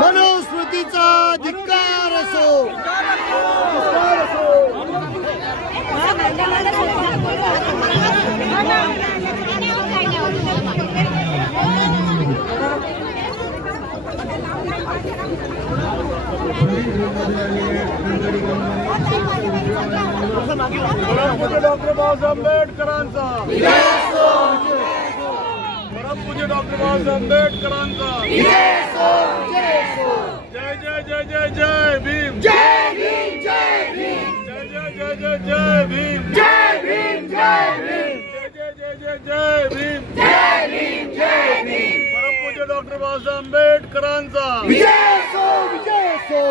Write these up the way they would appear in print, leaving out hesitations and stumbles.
मनुस्मृतीचा धिक्कार असो। डॉक्टर बाबासाहेब आंबेडकरांचा परमपूज्य डॉक्टर बाबासाहेब आंबेडकरांचा जय जय जय जय जय भीम जय भीम जय भीम जय जय जय जय जय भीम जय भीम जय भीम जय जय जय जय भीम जय भीम जय भीम परमपूज्य डॉक्टर बाबासाहेब आंबेडकरांचा विजय सो विजय सो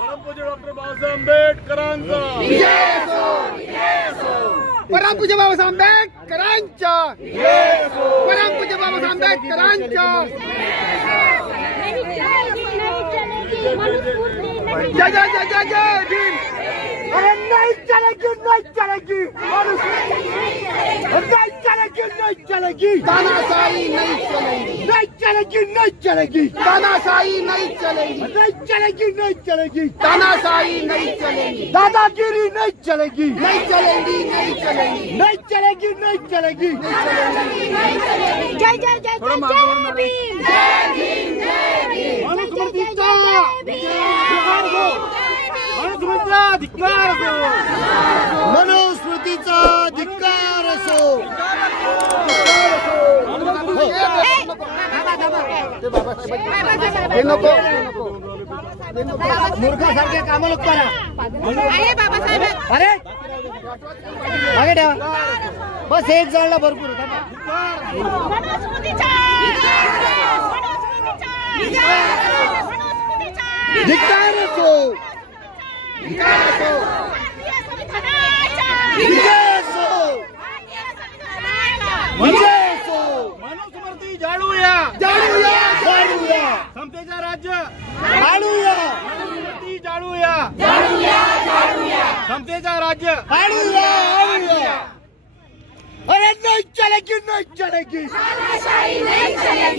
परमपूज्य डॉक्टर बाबासाहेब आंबेडकरांचा विजय सो विजय सो परमपूज्य बाबासाहेब आंबेडकरांचा विजय सो परमपूज्य बाबासाहेब आंबेडकरांचा जय जय जय जय जय भीम। अरे नहीं चलेगी नहीं चलेगी नहीं चलेगी नहीं चलेगी तानाशाही नहीं चलेगी नहीं चलेगी नहीं चलेगी तानाशाही नहीं चलेगी नहीं चलेगी नहीं चलेगी तानाशाही नहीं चलेगी दादागिरी नहीं चलेगी नहीं चलेगी नहीं चलेगी नहीं चलेगी नहीं चलेगी जय जय जय जय भीम जय भीम जय भीम मनुस्मृतीचा धिक्कार असो। मनुस्मृतीचा धिक्कार असो। मूर्खासारखे काम नको करा। अरे मागे ठेवा बस एक जळला भरपूर धिक्कार असो धिक्कार असो विजय असो विजय असो मनुस्मृती जाळूया जाळूया जाळूया समतेचा राज्य जाळूया मनुस्मृती जाळूया जाळूया जाळूया समतेचा राज्य जाळूया जाळूया। अरे नहीं चलेगी नहीं चलेगी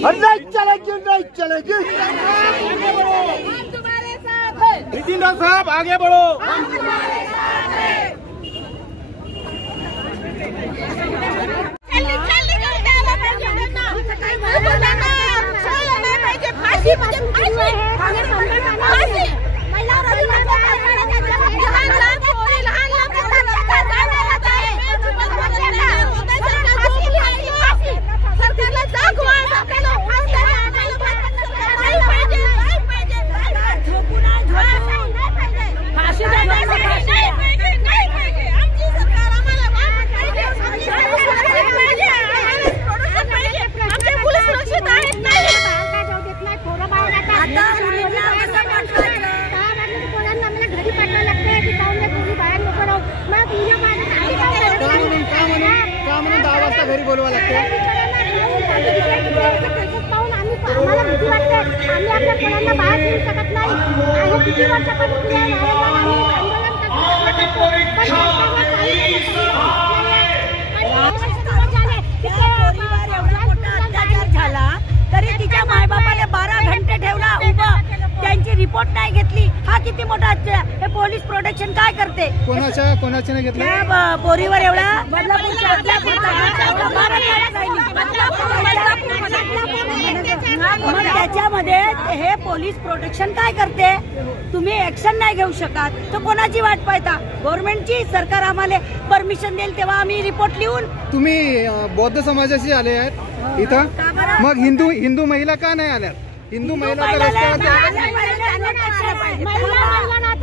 अरे नहीं चलेगी नहीं चलेगी। नितिन राव साहब आगे बढ़ो। घरी बोलवा लागते आम्हाला भीती वाटते। आम्ही आपल्या मुलांना बाहेर येऊ शकत नाही आहे। किती वर्षापासून झाला तरी तिच्या मायबापाला 12 घंटे ठेवला उभं, त्यांची रिपोर्ट नाही घेतली। हा किती मोठा हे पोलीस प्रोटेक्शन काय करते? कोणाच्या नाही घेतलं पोरीवर एवढा मग त्याच्यामध्ये हे पोलीस प्रोटेक्शन काय करते? तुम्ही ऍक्शन नाही घेऊ शकत तर कोणाची वाट पाहता? गव्हर्नमेंटची। सरकार आम्हाला परमिशन देईल तेव्हा आम्ही रिपोर्ट लिहून। तुम्ही बौद्ध समाजाशी आले आहेत इथं, मग हिंदू महिला का नाही आल्या? हिंदू महिला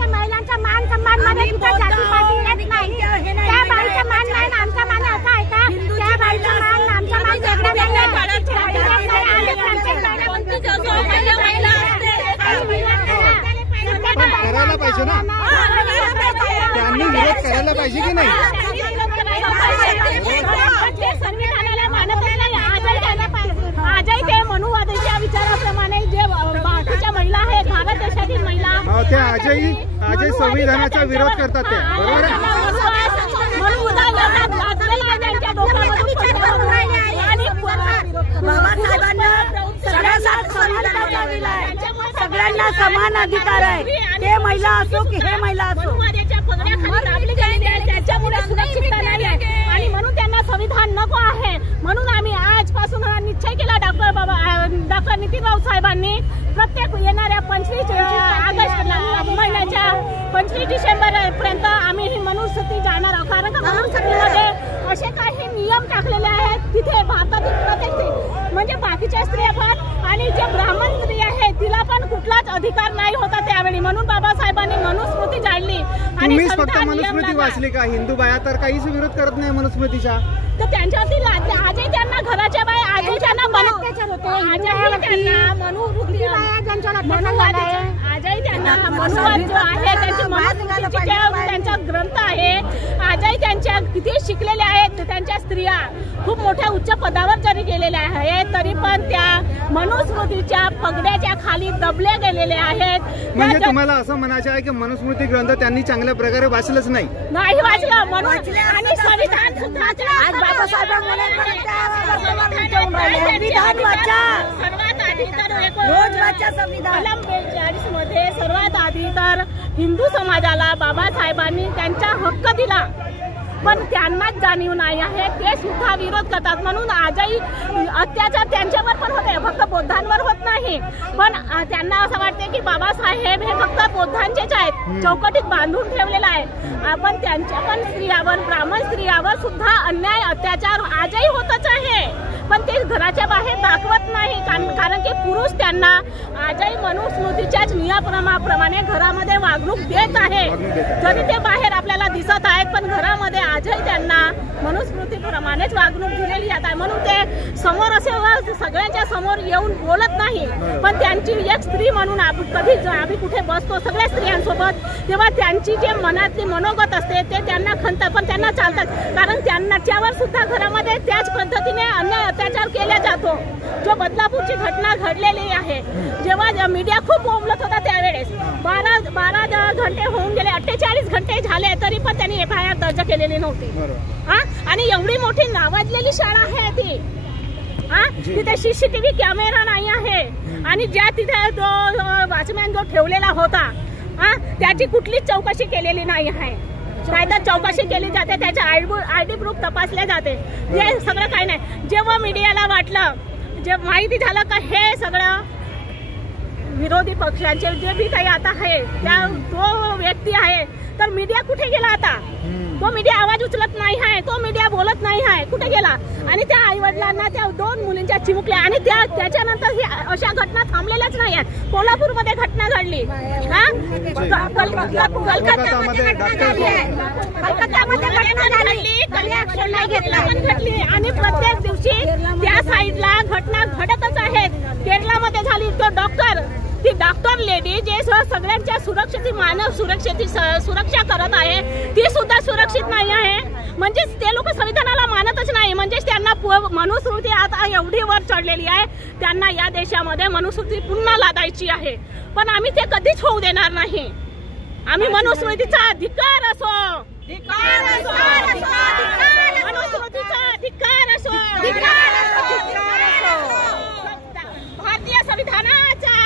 महिलांचा मान सन्मान मध्ये जाती नाही। त्या बाईचा मान नाही आमचा मान असा आहे का? त्या बाईचा मान आमचा मान पाहिजे की नाही? ते संविधानाला मानतच नाही. आजही ते मनुवादाच्या विचाराप्रमाणे जे बाकीच्या महिला आहेत, भारत देशातील महिला, त्या आजही संविधानाचा विरोध करतात ते, बरोबर आहे? बाबासाहेबांना सगळ्यांना समान अधिकार आहे. ते महिला असो की हे महिला असो, त्याच्यामुळे सुरक्षितता नाही आहे आणि म्हणून त्यांना संविधान नको आहे. म्हणून आम्ही आजपासून हा निश्चय केला डॉक्टर नितीनराव साहेबांनी प्रत्येक येणाऱ्या 25 ऑगस्ट महिन्याच्या 25 डिसेंबर पर्यंत आम्ही ही मनुस्मृती जाणार आहोत. कारण का मनुस्मृतीमध्ये असे काही नियम टाकलेले आहेत तिथे भारतातील प्रत्येक स्त्री म्हणजे बाकीच्या स्त्रिया पण आणि जे ब्राह्मण स्त्री आहे तिला पण कुठलाच अधिकार नाही होता त्यावेळी. म्हणून बाबासाहेबांनी मनुस्मृती जाळली आणि तुम्हीच फक्त मनुस्मृती वाचली का? हिंदू बाया तर काहीच विरोध करत नाही मनुस्मृतीचा. तर त्यांच्यावरती आजही त्यांना घराच्या बाहेर आजही त्यांना आजही त्यांना मनुवाद जो आहे त्यांचा ग्रंथ आहे. आजही त्यांच्या किती शिकलेल्या आहेत त्यांच्या स्त्रिया खूप मोठ्या उच्च पदावर जरी गेलेल्या आहेत तरी पण त्या मनुस्मृतीच्या पगड्याच्या खाली दबले गेलेले आहेत. म्हणजे तुम्हाला असं म्हणायचं आहे की मनुस्मृती ग्रंथ त्यांनी चांगल्या प्रकारे वाचलंच नाही वाचलं म्हणून आणि संविधान सुद्धा सर्वात आधी तर 1942 मध्ये सर्वात आधी तर हिंदू समाजाला बाबासाहेबांनी त्यांचा हक्क दिला पण त्यांनाच जाणीव नाही आहे. ते सुद्धा विरोध करतात. म्हणून आजही अत्याचार त्यांच्यावर पण होते, फक्त बौद्धांवर होत नाही. पण त्यांना असं वाटते की बाबासाहेब हे फक्त बौद्धांचेच आहेत, चौकटीत बांधून ठेवलेलं आहे. पण त्यांच्या पण स्त्रियावर, ब्राह्मण स्त्रियावर सुद्धा अन्याय अत्याचार आजही होतच आहे. पण ते घराच्या बाहेर दाखवत नाही कारण की पुरुष त्यांना आजही मनुस्मृतीच्याच नियमाप्रमाणे घरामध्ये वागणूक देत आहे. जरी ते बाहेर आपल्याला दिसत आहेत पण घरामध्ये आजही त्यांना मनुस्मृतीप्रमाणेच वागणूक दिलेली जात आहे. म्हणून ते समोर असे सगळ्यांच्या समोर येऊन बोलत नाही. पण त्यांची एक स्त्री म्हणून कधी आम्ही कुठे बसतो सगळ्या स्त्रियांसोबत तेव्हा त्यांची जे मनातली मनोगत असते ते त्यांना खंत पण त्यांना चालतात. कारण त्यांच्यावर सुद्धा घरामध्ये त्याच पद्धतीने अन्याय अत्याचार केला जातो. जो बदलापूरची घटना घडलेली आहे जेव्हा मीडिया खूप बोंबलत होता त्यावेळेस 12 घंटे होऊन गेले, 48 घंटे झाले तरी पण त्यांनी FIR दर्ज केलेली नव्हती. आणि एवढी मोठी नावाजलेली शाळा आहे ती, तिथे CCTV कॅमेरा नाही आहे आणि ज्या तिथे वॉचमॅन जो ठेवलेला होता त्याची कुठलीच चौकशी केलेली नाही आहे. कायदा चौकशी केली जाते, त्याचे ID प्रूफ तपासले जाते, हे सगळं काही नाही. जेव्हा मीडियाला वाटलं, जे माहिती झालं का हे सगळं विरोधी पक्षांचे जे भी काही आता आहे त्या तो व्यक्ती आहे तर मीडिया कुठे गेला आता? तो मीडिया आवाज उचलत नाही आहे, तो मीडिया बोलत नाही आहे, कुठे गेला? आणि त्या आईवडिलांना त्या 2 मुलींच्या चिमुकल्या आणि त्याच्यानंतर ही अशा घटना थांबलेल्याच नाही आहेत. कोल्हापूरमध्ये घटना घडली, कलकत्तामध्ये घडली आणि प्रत्येक दिवशी त्या साईडला घटना घडतच आहेत. केरळामध्ये झाली तो ती डॉक्टर लेडी जे सगळ्यांच्या मानव सुरक्षेची सुरक्षा करत आहे ती सुद्धा सुरक्षित नाही आहे. म्हणजेच ते लोक संविधानाला मानतच नाही. म्हणजेच त्यांना मनुस्मृती आता एवढी वर चढलेली आहे, त्यांना या देशामध्ये मनुस्मृती पुन्हा लादायची आहे. पण आम्ही ते कधीच होऊ देणार नाही. आम्ही मनुस्मृतीचा अधिकार असो, मनुस्मृतीचा अधिकार असो, भारतीय संविधानाचा